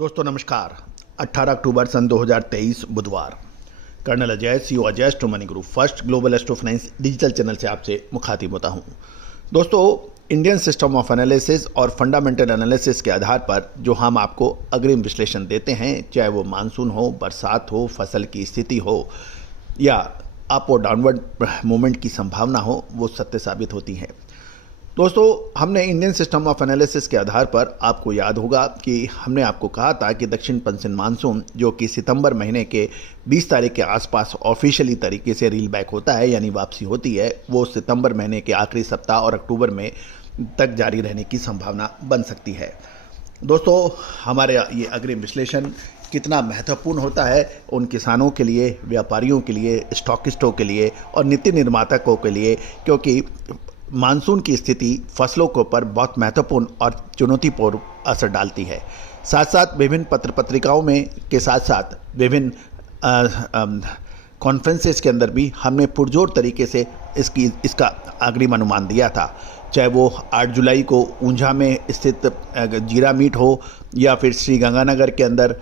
दोस्तों नमस्कार। 18 अक्टूबर सन 2023 बुधवार। Colonel Ajay CEO Ajay astro money group first global astro finance digital channel से आपसे मुखातिब होता हूं। दोस्तों, इंडियन सिस्टम ऑफ एनालिसिस और फंडामेंटल एनालिसिस के आधार पर जो हम आपको अग्रिम विश्लेषण देते हैं, चाहे वो मानसून हो, बरसात हो, फसल की स्थिति हो या अप और डाउनवर्ड मूवमेंट की संभावना हो, वो सत्य साबित होती हैं। दोस्तों, हमने इंडियन सिस्टम ऑफ एनालिसिस के आधार पर आपको याद होगा कि हमने आपको कहा था कि दक्षिण पश्चिम मानसून जो कि सितंबर महीने के 20 तारीख के आसपास ऑफिशियली तरीके से रील बैक होता है, यानी वापसी होती है, वो सितंबर महीने के आखिरी सप्ताह और अक्टूबर में तक जारी रहने की संभावना बन सकती है। दोस्तों, हमारे ये अग्रिम विश्लेषण कितना महत्वपूर्ण होता है उन किसानों के लिए, व्यापारियों के लिए, स्टॉकिस्टों के लिए और नीति निर्माताओं के लिए, क्योंकि मानसून की स्थिति फसलों के ऊपर बहुत महत्वपूर्ण और चुनौतीपूर्ण असर डालती है। साथ साथ विभिन्न पत्र पत्रिकाओं में के साथ साथ विभिन्न कॉन्फ्रेंसेस के अंदर भी हमने पुरजोर तरीके से इसका अग्रिम अनुमान दिया था, चाहे वो 8 जुलाई को ऊंझा में स्थित जीरा मीट हो या फिर श्री गंगानगर के अंदर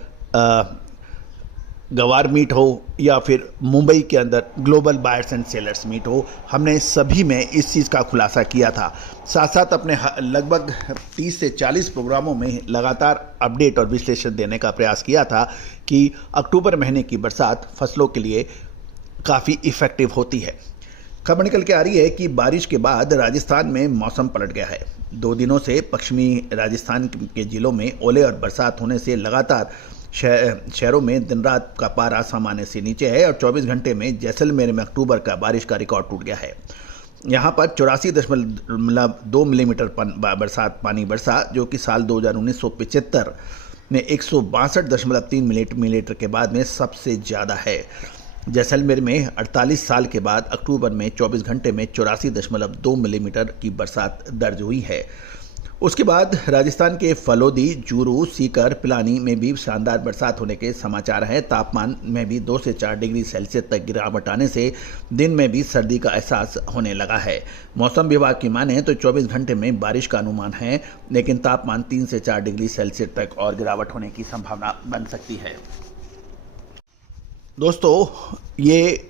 गवार मीट हो या फिर मुंबई के अंदर global buyers and sellers meet हो। हमने सभी में इस चीज़ का खुलासा किया था। साथ साथ अपने लगभग 30 से 40 प्रोग्रामों में लगातार अपडेट और विश्लेषण देने का प्रयास किया था कि अक्टूबर महीने की बरसात फसलों के लिए काफ़ी इफ़ेक्टिव होती है। खबर निकल के आ रही है कि बारिश के बाद राजस्थान में मौसम पलट गया है। 2 दिनों से पश्चिमी राजस्थान के जिलों में ओले और बरसात होने से लगातार शहरों में दिन रात का पारा सामान्य से नीचे है और 24 घंटे में जैसलमेर में अक्टूबर का बारिश का रिकॉर्ड टूट गया है। यहाँ पर 84.2 मिलीमीटर बरसात पानी बरसा, जो कि साल 2019-75 में 162.3 मिलीमीटर के बाद में सबसे ज़्यादा है। जैसलमेर में 48 साल के बाद अक्टूबर में 24 घंटे में 84.2 मिलीमीटर की बरसात दर्ज हुई है। उसके बाद राजस्थान के फलोदी, चूरू, सीकर, पिलानी में भी शानदार बरसात होने के समाचार हैं। तापमान में भी 2 से 4 डिग्री सेल्सियस तक गिरावट आने से दिन में भी सर्दी का एहसास होने लगा है। मौसम विभाग की माने तो 24 घंटे में बारिश का अनुमान है, लेकिन तापमान 3 से 4 डिग्री सेल्सियस तक और गिरावट होने की संभावना बन सकती है। दोस्तों, ये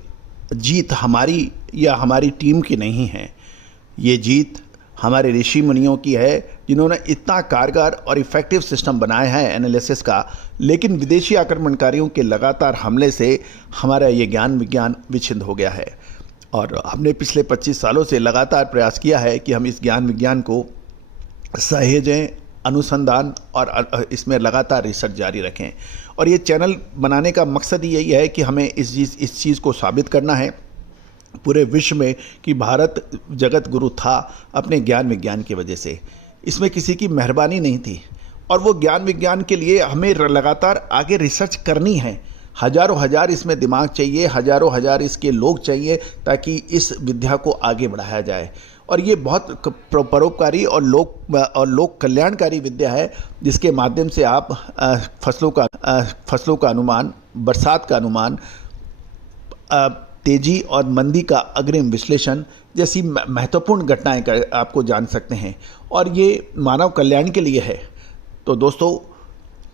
जीत हमारी या हमारी टीम की नहीं है, ये जीत हमारे ऋषि मुनियों की है, जिन्होंने इतना कारगर और इफ़ेक्टिव सिस्टम बनाया है एनालिसिस का। लेकिन विदेशी आक्रमणकारियों के लगातार हमले से हमारा ये ज्ञान विज्ञान विच्छिन्न हो गया है और हमने पिछले 25 सालों से लगातार प्रयास किया है कि हम इस ज्ञान विज्ञान को सहेजें, अनुसंधान और इसमें लगातार रिसर्च जारी रखें। और ये चैनल बनाने का मकसद ही यही है कि हमें इस चीज़ को साबित करना है पूरे विश्व में कि भारत जगत गुरु था अपने ज्ञान विज्ञान की वजह से। इसमें किसी की मेहरबानी नहीं थी और वो ज्ञान विज्ञान के लिए हमें लगातार आगे रिसर्च करनी है। हजारों हजार इसमें दिमाग चाहिए, हजारों हजार इसके लोग चाहिए ताकि इस विद्या को आगे बढ़ाया जाए। और ये बहुत परोपकारी और लोक कल्याणकारी विद्या है, जिसके माध्यम से आप फसलों का अनुमान, बरसात का अनुमान, तेजी और मंदी का अग्रिम विश्लेषण जैसी महत्वपूर्ण घटनाएं आपको जान सकते हैं और ये मानव कल्याण के लिए है। तो दोस्तों,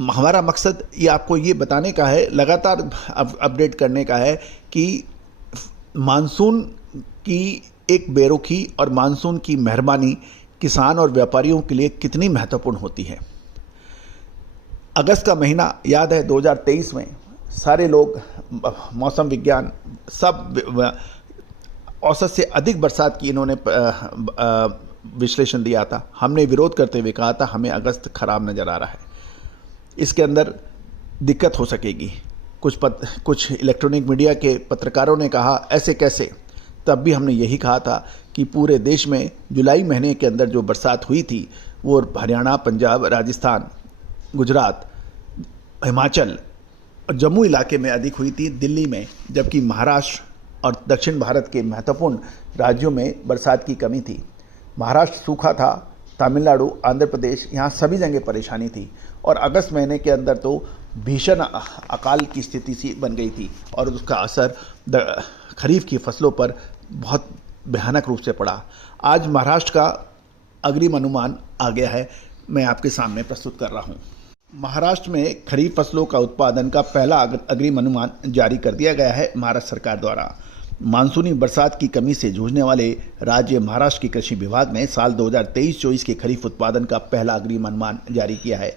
हमारा मकसद ये आपको ये बताने का है, लगातार अपडेट करने का है कि मानसून की एक बेरुखी और मानसून की मेहरबानी किसान और व्यापारियों के लिए कितनी महत्वपूर्ण होती है। अगस्त का महीना याद है, 2023 में सारे लोग मौसम विज्ञान सब औसत से अधिक बरसात की इन्होंने विश्लेषण दिया था। हमने विरोध करते हुए कहा था हमें अगस्त खराब नज़र आ रहा है, इसके अंदर दिक्कत हो सकेगी। कुछ इलेक्ट्रॉनिक मीडिया के पत्रकारों ने कहा ऐसे कैसे। तब भी हमने यही कहा था कि पूरे देश में जुलाई महीने के अंदर जो बरसात हुई थी वो हरियाणा, पंजाब, राजस्थान, गुजरात, हिमाचल और जम्मू इलाके में अधिक हुई थी, दिल्ली में, जबकि महाराष्ट्र और दक्षिण भारत के महत्वपूर्ण राज्यों में बरसात की कमी थी। महाराष्ट्र सूखा था, तमिलनाडु, आंध्र प्रदेश, यहाँ सभी जगह परेशानी थी और अगस्त महीने के अंदर तो भीषण अकाल की स्थिति सी बन गई थी और उसका असर खरीफ की फसलों पर बहुत भयानक रूप से पड़ा। आज महाराष्ट्र का अग्रिम अनुमान आ गया है, मैं आपके सामने प्रस्तुत कर रहा हूँ। महाराष्ट्र में खरीफ फसलों का उत्पादन का पहला अग्रिम अनुमान जारी कर दिया गया है महाराष्ट्र सरकार द्वारा। मानसूनी बरसात की कमी से जूझने वाले राज्य महाराष्ट्र की कृषि विभाग ने साल 2023-24 के खरीफ उत्पादन का पहला अग्रिम अनुमान जारी किया है।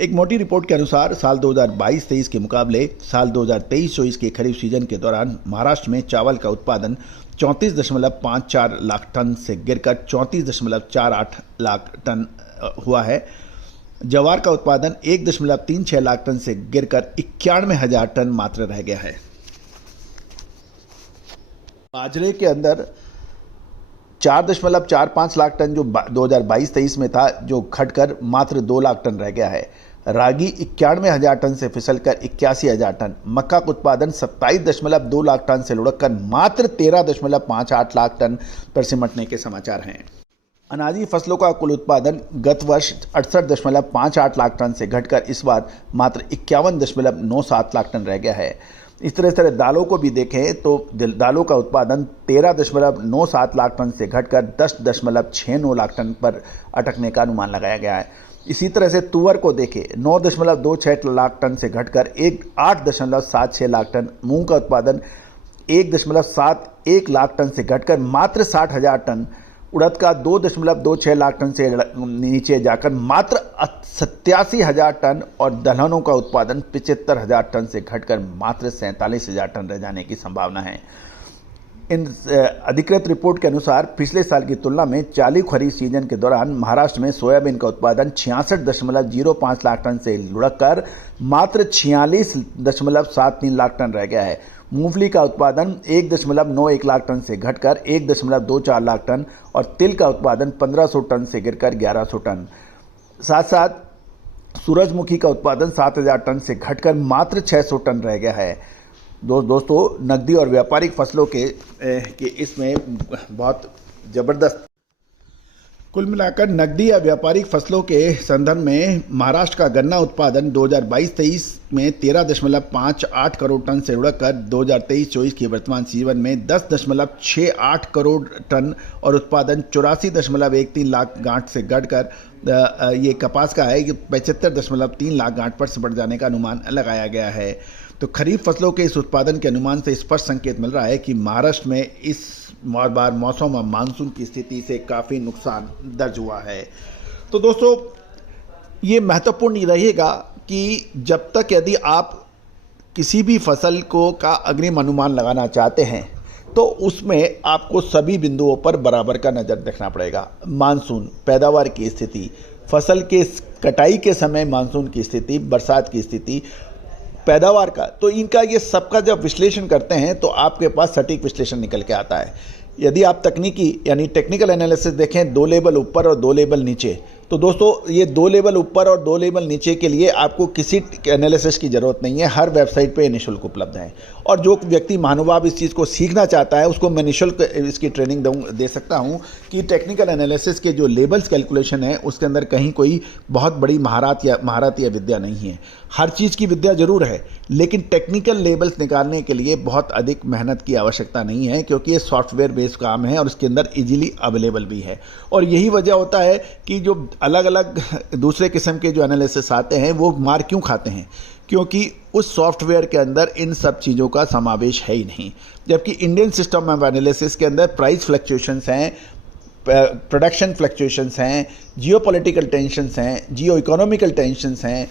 एक मोटी रिपोर्ट के अनुसार साल 2022-23 के मुकाबले साल 2023-24 के खरीफ सीजन के दौरान महाराष्ट्र में चावल का उत्पादन 34.54 लाख टन से गिरकर 34.48 लाख टन हुआ है। ज्वार का उत्पादन 1.36 लाख टन से गिरकर 91,000 टन मात्र रह गया है। बाजरे के अंदर 4.45 लाख टन जो 2022-23 में था, जो घटकर मात्र 2 लाख टन रह गया है। रागी 91,000 टन से फिसलकर 81,000 टन। मक्का का उत्पादन 27.2 लाख टन से लुढ़ककर मात्र 13.58 लाख टन पर सिमटने के समाचार हैं। अनाजी फसलों का कुल उत्पादन गत वर्ष 68.58 लाख टन से घटकर इस बार मात्र 51.97 लाख टन रह गया है। इस तरह से दालों को भी देखें तो दालों का उत्पादन 13.97 लाख टन से घटकर 10.69 लाख टन पर अटकने का अनुमान लगाया गया है। इसी तरह से तुअर को देखें 9.26 लाख टन से घटकर 8.76 लाख टन। मूंग का उत्पादन 1.71 लाख टन से घटकर मात्र 60,000 टन। उड़द का 2.26 लाख टन से नीचे जाकर मात्र 87,000 टन और दलहनों का उत्पादन 75,000 टन से घटकर मात्र 47,000 टन रह जाने की संभावना है। इन अधिकृत रिपोर्ट के अनुसार पिछले साल की तुलना में चालू खरीफ सीजन के दौरान महाराष्ट्र में सोयाबीन का उत्पादन 66.05 लाख टन से लुढ़ककर मात्र 46.73 लाख टन रह गया है। मूंगफली का उत्पादन 1.91 लाख टन से घटकर 1.24 लाख टन और तिल का उत्पादन 1500 टन से गिरकर 1100 टन। साथ साथ सूरजमुखी का उत्पादन 7,000 टन से घटकर मात्र 600 टन रह गया है। दोस्तों, नकदी और व्यापारिक फसलों के इसमें बहुत ज़बरदस्त कुल मिलाकर नकदी या व्यापारिक फसलों के संदर्भ में महाराष्ट्र का गन्ना उत्पादन 2022-23 में 13.58 करोड़ टन से उड़कर 2023-24 के वर्तमान सीजन में 10.68 करोड़ टन और उत्पादन 84.13 लाख गांठ से घटकर ये कपास का है कि 75.3 लाख गांठ पर सिमट जाने का अनुमान लगाया गया है। तो खरीफ फसलों के इस उत्पादन के अनुमान से स्पष्ट संकेत मिल रहा है कि महाराष्ट्र में इस बार मौसम और मानसून की स्थिति से काफ़ी नुकसान दर्ज हुआ है। तो दोस्तों, ये महत्वपूर्ण रहेगा कि जब तक यदि आप किसी भी फसल को का अग्रिम अनुमान लगाना चाहते हैं तो उसमें आपको सभी बिंदुओं पर बराबर का नज़र रखना पड़ेगा। मानसून, पैदावार की स्थिति, फसल के कटाई के समय मानसून की स्थिति, बरसात की स्थिति, पैदावार का, तो इनका ये सबका जब विश्लेषण करते हैं तो आपके पास सटीक विश्लेषण निकल के आता है। यदि आप तकनीकी यानी टेक्निकल एनालिसिस देखें 2 लेवल ऊपर और 2 लेवल नीचे, तो दोस्तों ये 2 लेवल ऊपर और 2 लेवल नीचे के लिए आपको किसी एनालिसिस की ज़रूरत नहीं है। हर वेबसाइट पे निःशुल्क उपलब्ध है और जो व्यक्ति महानुभाव इस चीज़ को सीखना चाहता है उसको मैं निःशुल्क इसकी ट्रेनिंग दे सकता हूँ कि टेक्निकल एनालिसिस के जो लेबल्स कैलकुलेशन है उसके अंदर कहीं कोई बहुत बड़ी महारत या विद्या नहीं है। हर चीज़ की विद्या जरूर है, लेकिन टेक्निकल लेबल्स निकालने के लिए बहुत अधिक मेहनत की आवश्यकता नहीं है, क्योंकि ये सॉफ्टवेयर बेस्ड काम है और इसके अंदर इजीली अवेलेबल भी है। और यही वजह होता है कि जो अलग अलग दूसरे किस्म के जो एनालिसिस आते हैं वो मार क्यों खाते हैं, क्योंकि उस सॉफ्टवेयर के अंदर इन सब चीज़ों का समावेश है ही नहीं। जबकि इंडियन सिस्टम ऑफ एनालिसिस के अंदर प्राइस फ्लक्चुएशंस हैं, प्रोडक्शन फ्लक्चुएशंस हैं, जियोपॉलिटिकल टेंशंस हैं, जियो इकोनॉमिकल टेंशंस हैं,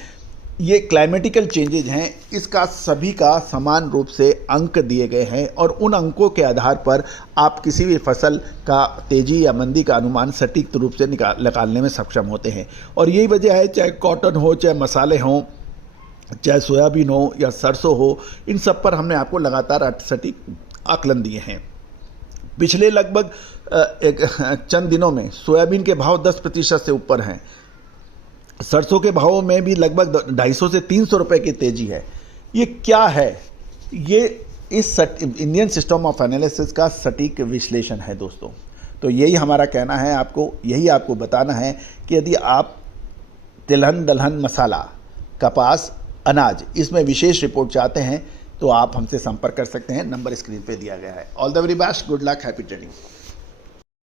ये क्लाइमेटिकल चेंजेज हैं, इसका सभी का समान रूप से अंक दिए गए हैं और उन अंकों के आधार पर आप किसी भी फसल का तेज़ी या मंदी का अनुमान सटीक रूप से निकालने में सक्षम होते हैं। और यही वजह है, चाहे कॉटन हो, चाहे मसाले हों, चाहे सोयाबीन हो या सरसों हो, इन सब पर हमने आपको लगातार सटीक आकलन दिए हैं। पिछले लगभग चंद दिनों में सोयाबीन के भाव 10% से ऊपर हैं। सरसों के भावों में भी लगभग 250 से 300 रुपए की तेजी है। ये क्या है? ये इस इंडियन सिस्टम ऑफ एनालिसिस का सटीक विश्लेषण है दोस्तों। तो यही हमारा कहना है आपको, यही आपको बताना है कि यदि आप तिलहन, दलहन, मसाला, कपास, अनाज इसमें विशेष रिपोर्ट चाहते हैं तो आप हमसे संपर्क कर सकते हैं। नंबर स्क्रीन पे दिया गया है। All the very best, good luck, happy trading.